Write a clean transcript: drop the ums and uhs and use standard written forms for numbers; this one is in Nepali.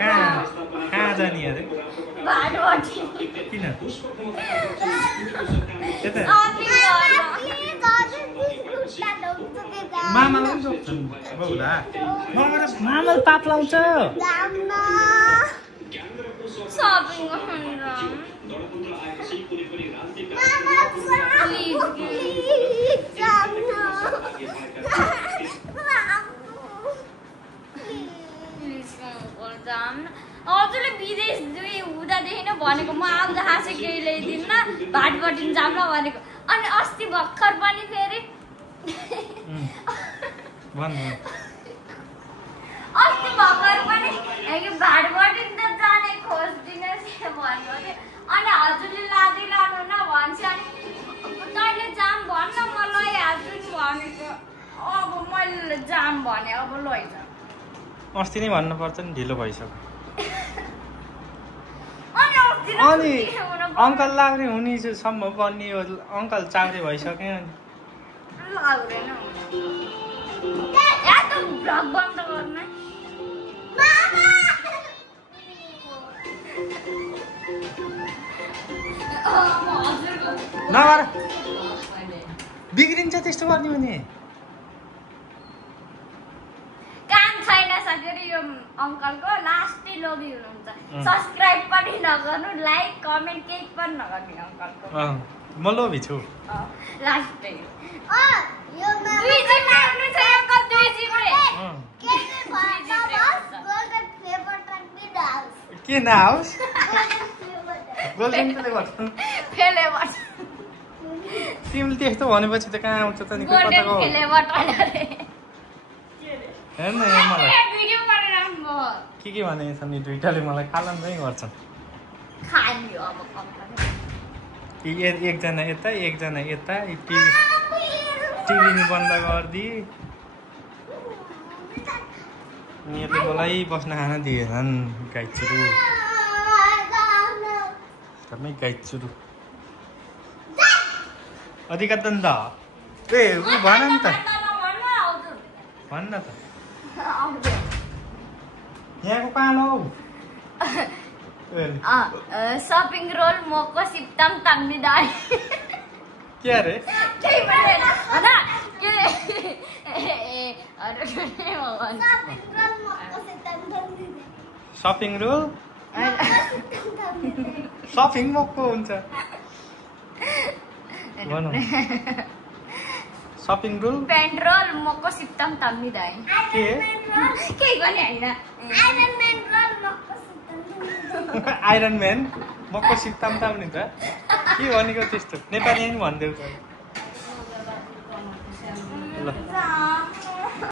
कहाँ जाने अरे किन मामालाई पनि जोग्छन् बहुला मामाले पाप लाउँछ हजुरले विदेश हुँदादेखि नै भनेको म आउँदा हाँसे केही ल्याइदिन्न भाटबटिन जाम न भनेको अनि अस्ति भर्खर पनि फेरि अस्ति भर्खर पनि भाटबटिन त जाने खोजिदिनुहोस् भन्नु अनि हजुरले लाँदै लानु न भन्छ अनि तैँले जाम भन्न म लैहाल्छु नि भनेको अब मैले जाम भने अब लैजा अस्ति नै भन्नुपर्छ नि ढिलो भइसक्यो अनि अङ्कल लाग्ने हुने सम्भव बन्ने हो अङ्कल चाउरे भइसक्यो अनि नगर बिग्रिन्छ त्यस्तो गर्ने भने यो अङ्कलको लास्टै लोभी हुनुहुन्छ सब्सक्राइब पनि नगर्नु लाइक कमेन्ट केही पनि नगर्नु अङ्कलको म लोभी छु लास्टै के नआओस् गोल्डन फ्लेभर तिमीले त्यस्तो भनेपछि त कहाँ आउँछ त नि हेर्न मलाई के भनेको छ नि दुइटाले मलाई खालन नै गर्छन् एकजना यता एकजना यता टिभी नि बन्द गरिदिए यिनीहरूले मलाई बस्न खान दिएनन् गाइचुरु एकदमै गाइचुरु अधिकार दण्ड ए ऊ भन नि त भन्न त यहाँको कालो सपिङ रोल मको सिप्ताम ताम्दिदाई के अरे सपिङ रोल सपिङ मको हुन्छ सपिङ रोल पेन्ट रोल मको सिप्ताम ताम्दिदाई के गर्ने हैन आइरन म्यान मको सिप्ताम ताम्ने त के भनेको त्यस्तो नेपाली नि भनिदेऊ त ल